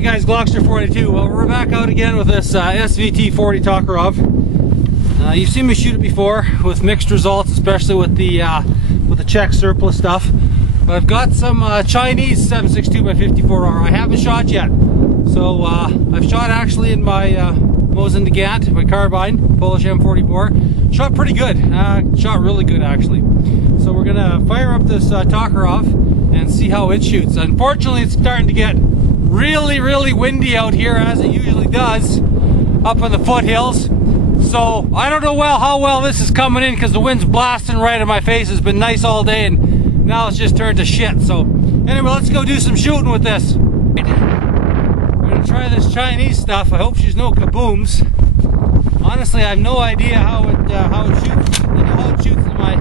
Hey guys, Glockster42. Well, we're back out again with this SVT40 TARKAREV. You've seen me shoot it before with mixed results, especially with the Czech surplus stuff. But I've got some Chinese 7.62x54R I haven't shot yet. So I've shot actually in my Mosin Nagant, my carbine, Polish M44. Shot pretty good. Shot really good actually. So we're gonna fire up this TARKAREV and see how it shoots. Unfortunately, it's starting to get really windy out here, as it usually does up in the foothills. So I don't know how well this is coming in, because the wind's blasting right in my face. It's been nice all day and now it's just turned to shit. So anyway, let's go do some shooting with this. We're gonna try this Chinese stuff. I hope she's no kabooms. Honestly, I have no idea how it shoots. I know how it shoots in my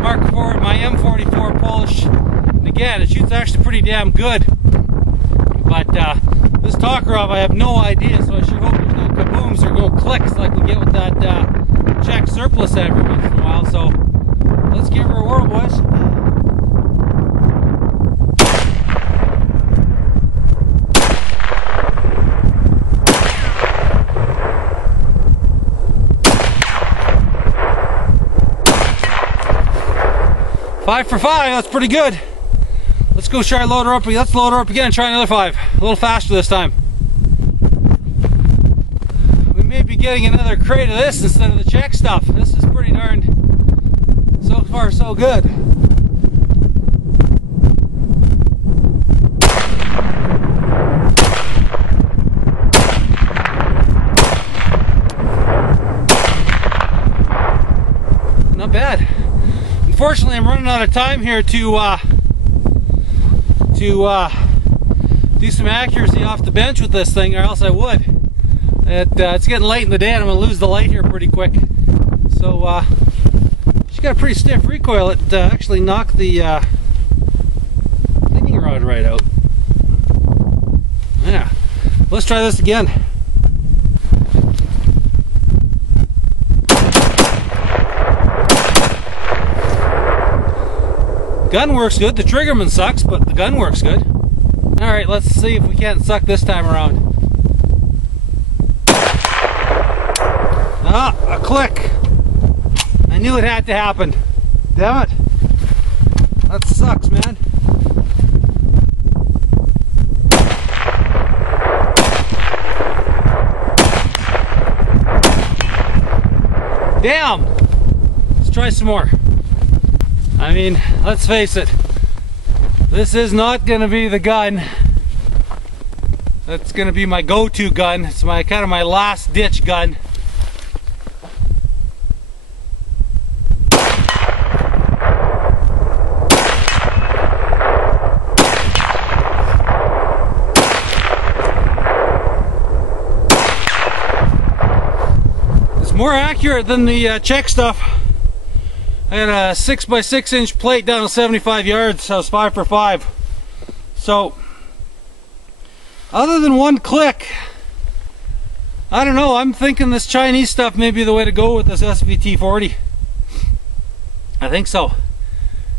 Mark IV, my M44 Polish. Again, it shoots actually pretty damn good. But this TARKAREV, I have no idea, so I sure hope there's no kabooms or no clicks like we get with that Czech surplus every once in a while. So let's give her a whirl, boys. Five for five, that's pretty good. Let's go try load her up. Let's load her up again and try another 5. A little faster this time. We may be getting another crate of this instead of the Czech stuff. This is pretty darned, so far so good. Not bad. Unfortunately, I'm running out of time here to do some accuracy off the bench with this thing, or else I would. It's getting late in the day and I'm going to lose the light here pretty quick. So she's got a pretty stiff recoil. It actually knocked the cleaning rod right out. Yeah, let's try this again. Gun works good. The triggerman sucks, but the gun works good. Alright, let's see if we can't suck this time around. Ah, a click. I knew it had to happen. Damn it. That sucks, man. Damn! Let's try some more. I mean, let's face it, this is not going to be the gun that's going to be my go-to gun. It's my kind of my last ditch gun. It's more accurate than the Czech stuff. I had a 6x6 inch plate down to 75 yards. I was 5 for 5. So, other than one click, I don't know. I'm thinking this Chinese stuff may be the way to go with this SVT40. I think so.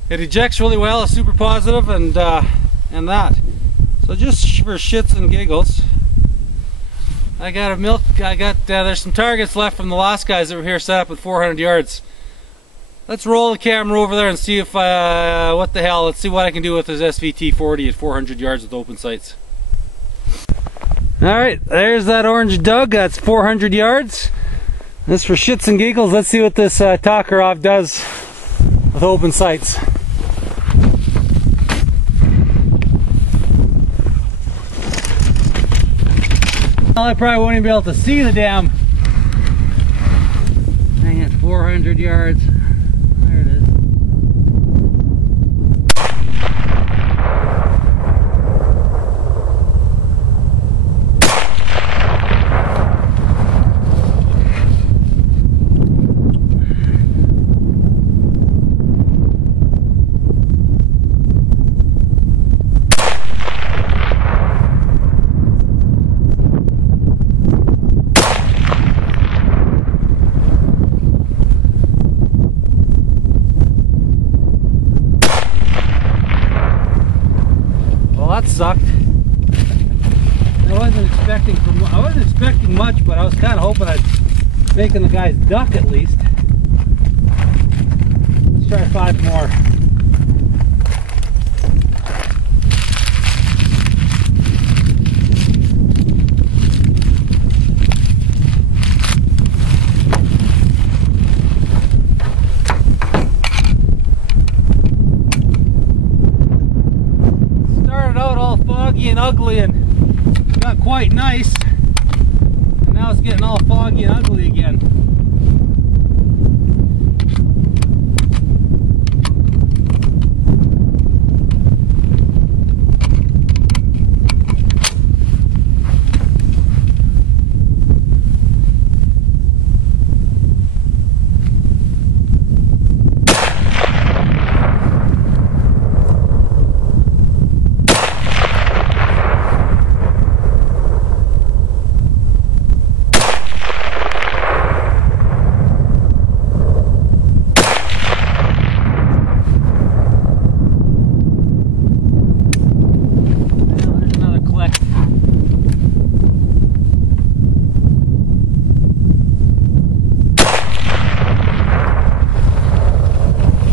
It ejects really well. It's super positive, and that. So just for shits and giggles, I got there's some targets left from the last guys that were here set up at 400 yards. Let's roll the camera over there and see if, what the hell, let's see what I can do with this SVT40 at 400 yards with open sights. Alright, there's that orange Doug, that's 400 yards. This for shits and giggles. Let's see what this TARKAREV does with open sights. Well, I probably won't even be able to see the damn thing at 400 yards. There it is. was kind of hoping I'd making the guys duck at least. Let's try 5 more. Started out all foggy and ugly and got quite nice. And now it's getting all foggy and ugly again.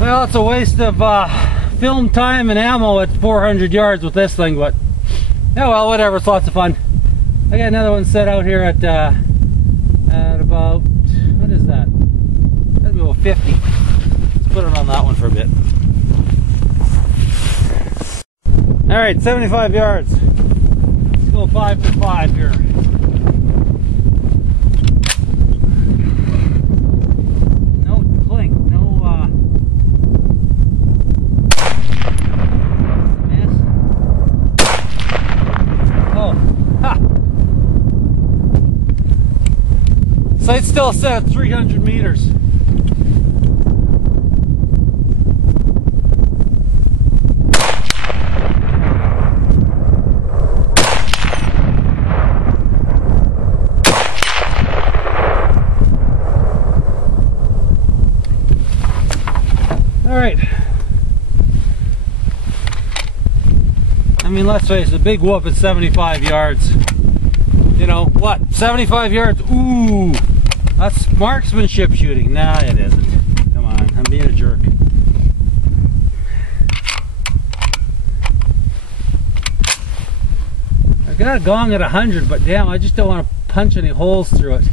Well, it's a waste of film time and ammo at 400 yards with this thing, but yeah, well, whatever, it's lots of fun. I got another one set out here at about, what is that? That'd be about 50. Let's put it on that one for a bit. Alright, 75 yards. Let's go 5 for 5 here. Sight's still set at 300 meters. All right. I mean, let's face it, a big whoop at 75 yards. You know, what? 75 yards? Ooh! That's marksmanship shooting. Nah, it isn't. Come on, I'm being a jerk. I got a gong at 100, but damn, I just don't want to punch any holes through it.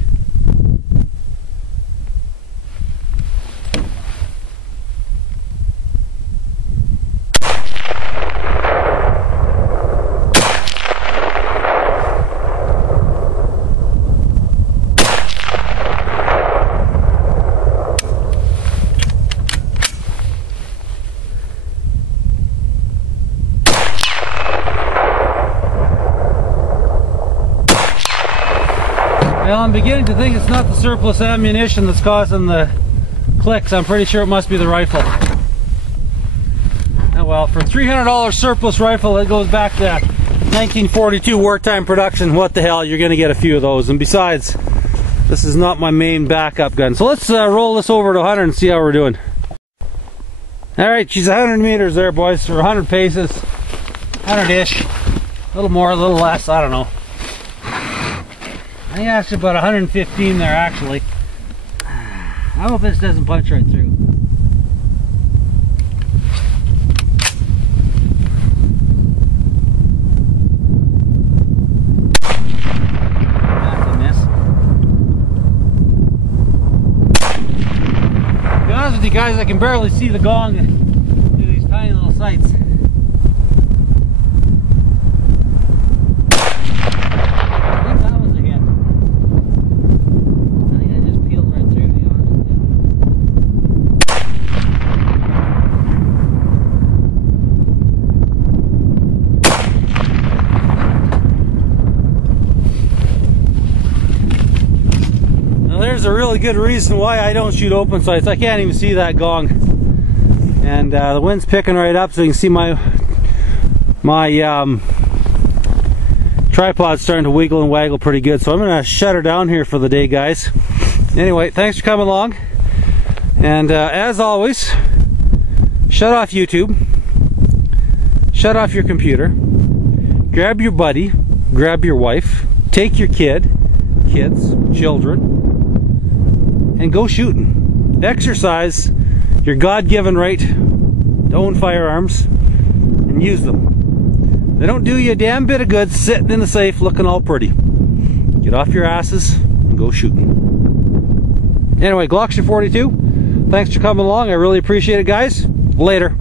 Well, I'm beginning to think it's not the surplus ammunition that's causing the clicks. I'm pretty sure it must be the rifle. Oh well, for a $300 surplus rifle that goes back to 1942 wartime production, what the hell, you're going to get a few of those. And besides, this is not my main backup gun. So let's roll this over to 100 and see how we're doing. Alright, she's 100 meters there, boys, or 100 paces. 100-ish. A little more, a little less, I don't know. I think actually about 115 there, actually. I hope this doesn't punch right through. That's a miss. To be honest with you guys, I can barely see the gong through these tiny little sights. There's a really good reason why I don't shoot open sights. I can't even see that gong, and the wind's picking right up, so you can see my tripod's starting to wiggle and waggle pretty good. So I'm gonna shut her down here for the day, guys. Anyway, thanks for coming along, and as always, shut off YouTube, shut off your computer, grab your buddy, grab your wife, take your kid, kids, children, and go shooting. Exercise your God-given right to own firearms and use them. They don't do you a damn bit of good sitting in the safe looking all pretty. Get off your asses and go shooting. Anyway, Glockster 42, thanks for coming along. I really appreciate it, guys. Later.